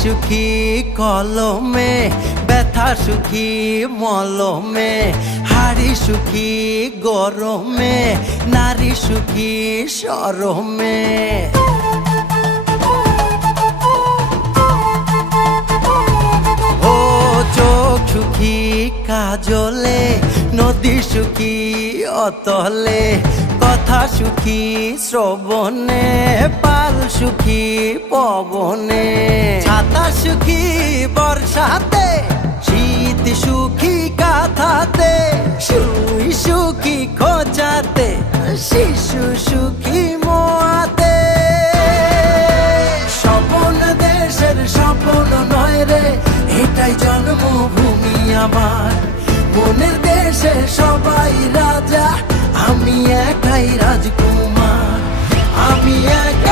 সুখী কলমে, ব্যথা সুখী মলমে, হাড়ি সুখী গরমে, নারী সুখী শরমে। ও চোখ সুখী কাজলে, নদী সুখী অতলে, কথা সুখী শ্রবণে, পাল সুখী পবনে, ছাতা সুখী বর্ষাতে, শীত সুখী কাঁথাতে, সুই সুখী খোঁচাতে, শিশু সুখী মোয়াতে। স্বপন দেশের স্বপন নয় রে, এটাই জন্মভূমি আমার। মনের দেশে সবাই রাজা, আমি একাই রাজকুমার, আমি একা।